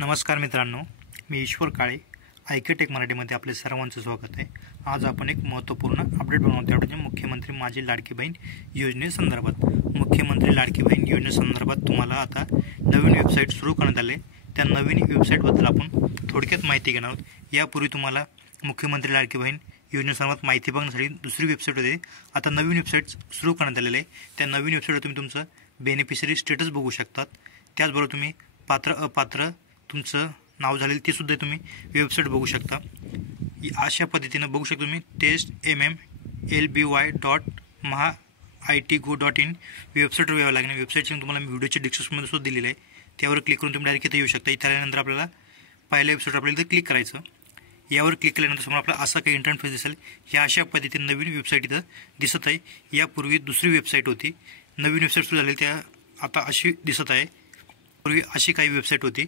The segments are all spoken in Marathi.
नमस्कार मित्रांनो, मी ईश्वर काळे. आयकेटेक मराठीमध्ये आपले सर्वांचं स्वागत आहे. आज आपण एक महत्त्वपूर्ण अपडेट बनवतो म्हणजे मुख्यमंत्री माझी लाडकी बहीण योजनेसंदर्भात. मुख्यमंत्री लाडकी बहीण योजनेसंदर्भात तुम्हाला आता नवीन वेबसाईट सुरू करण्यात आले. त्या नवीन वेबसाईटबद्दल आपण थोडक्यात माहिती घेणार आहोत. यापूर्वी तुम्हाला मुख्यमंत्री लाडकी बहीण योजनेसंदर्भात माहिती बघण्यासाठी दुसरी वेबसाईट होती. आता नवीन वेबसाईट सुरू करण्यात आलेली आहे. त्या नवीन वेबसाईटवर तुम्ही तुमचं बेनिफिशरी स्टेटस बघू शकतात. त्याचबरोबर तुम्ही पात्र अपात्र तुमचं नाव झालेलं ते सुद्धा तुम्ही वेबसाईट बघू शकता. अशा पद्धतीनं बघू शकता तुम्ही testmlby.maha.it.go.in वेबसाईटवर यावं लागेल. वेबसाईटची तुम्हाला मी व्हिडिओच्या डिस्क्रिप्शनमध्ये सुद्धा दिलेलं आहे. त्यावर क्लिक करून तुम्ही डायरेक्ट इथं येऊ शकता. इथं आल्यानंतर आपल्याला पहिल्या वेबसाईट आपल्याला इथं क्लिक करायचं. यावर क्लिक केल्यानंतर समोर आपल्याला असा काही इंटरफेस दिसेल. ह्या अशा पद्धतीने नवीन वेबसाईट इथं दिसत आहे. यापूर्वी दुसरी वेबसाईट होती, नवीन वेबसाईट सुरू झाली त्या आता अशी दिसत आहे. पूर्वी अशी काही वेबसाईट होती.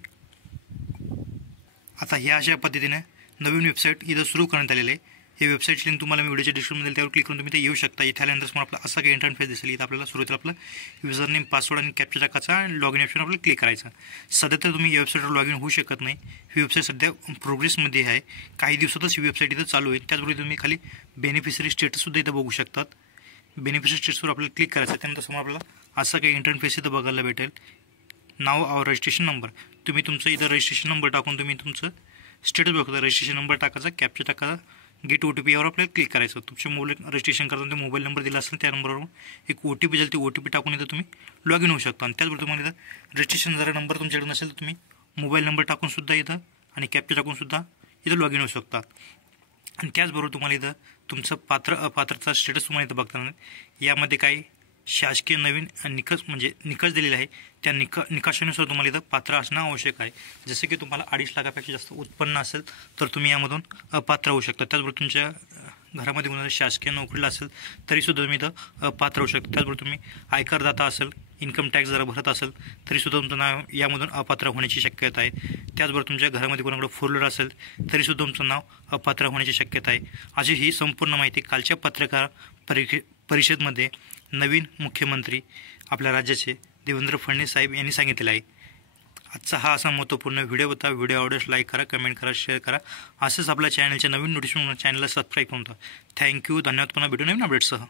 आता ह्या अशा पद्धतीने नवीन वेबसाईट इथं सुरू करण्यात आलेली आहे. ही वेबसाईटची लिंक तुम्हाला मी व्हिडिओच्या डिस्क्रिप्शनमध्ये त्यावर क्लिक करून तुम्ही ते येऊ शकता. इथे आल्यानंतर समोर आपला असा काही इंटरफेस दिसेल. इथं आपल्याला सुरुवातीला आपलं युजरनेम, पासवर्ड आणि कॅप्चा टाकायचा आणि लॉगिन ऑप्शन आपल्याला क्लिक करायचा. सध्या तर तुम्ही या वेबसाईटवर लॉगिन होऊ शकत नाही. ही वेबसाईट सध्या प्रोग्रेसमध्ये आहे. काही दिवसातच ही वेबसाईट इथं चालू होईल. त्याचबरोबर तुम्ही खाली बेनिफिशरी स्टेटससुद्धा इथं बघू शकतात. बेनिफिशरी स्टेटसवर आपल्याला क्लिक करायचं. त्यानंतर समोर आपल्याला असा काही इंटरफेस इथं बघायला भेटेल. नाव और रजिस्ट्रेशन नंबर, तुम्ही तुमचं इथं रजिस्ट्रेशन नंबर टाकून तुम्ही तुमचं स्टेटस बघता. रजिस्ट्रेशन नंबर टाकायचा, कॅप्चा टाकायचा, गेट OTP यावर आपल्याला क्लिक करायचं. तुमच्या मोबाईल रजिस्ट्रेशन करताना मोबाईल नंबर दिला असेल त्या नंबरवर एक OTP जाईल. ते OTP टाकून इथं तुम्ही लॉगिन होऊ शकता. आणि त्याचबरोबर तुम्हाला इथं रजिस्ट्रेशन जर नंबर तुमच्याकडे नसेल तर तुम्ही मोबाईल नंबर टाकून सुद्धा इथं आणि कॅप्चा टाकून सुद्धा इथं लॉगिन होऊ शकता. आणि त्याचबरोबर तुम्हाला इथं तुमचं पात्र अपात्रचा स्टेटस तुम्हाला इथं बघताना यामध्ये काही शासकीय नवीन निकष दिलेले आहे. त्या निकषानुसार तुम्हाला इथं पात्र असणं आवश्यक आहे. जसं की तुम्हाला 2.5 लाखापेक्षा जास्त उत्पन्न असेल तर तुम्ही यामधून अपात्र होऊ शकता. त्याचबरोबर तुमच्या घरामध्ये कोणाला शासकीय नोकरीला असेल तरीसुद्धा तुम्ही इथं अपात्र होऊ शकता. त्याचबरोबर तुम्ही आयकरदाता असेल, इन्कम टॅक्स जर भरत असेल तरीसुद्धा तुमचं नाव यामधून अपात्र होण्याची शक्यता आहे. त्याचबरोबर तुमच्या घरामध्ये कोणाकडे 4 व्हीलर असेल तरीसुद्धा तुमचं नाव अपात्र होण्याची शक्यता आहे. अशी ही संपूर्ण माहिती कालच्या पत्रकार परिषदेमध्ये नवीन मुख्यमंत्री आपल्या राज्याचे देवेंद्र फडणवीस साहेब यांनी सांगितलेलं आहे. आजचा हा असा महत्त्वपूर्ण व्हिडिओ होता. व्हिडिओ आवडल्यास लाईक करा, कमेंट करा, शेअर करा. असंच आपल्या चॅनलच्या नवीन नोटिफिकेशन चॅनलला सबस्क्राईब करून ठेवा. थँक्यू, धन्यवाद. पुन्हा भेटू नवीन अपडेट्ससह.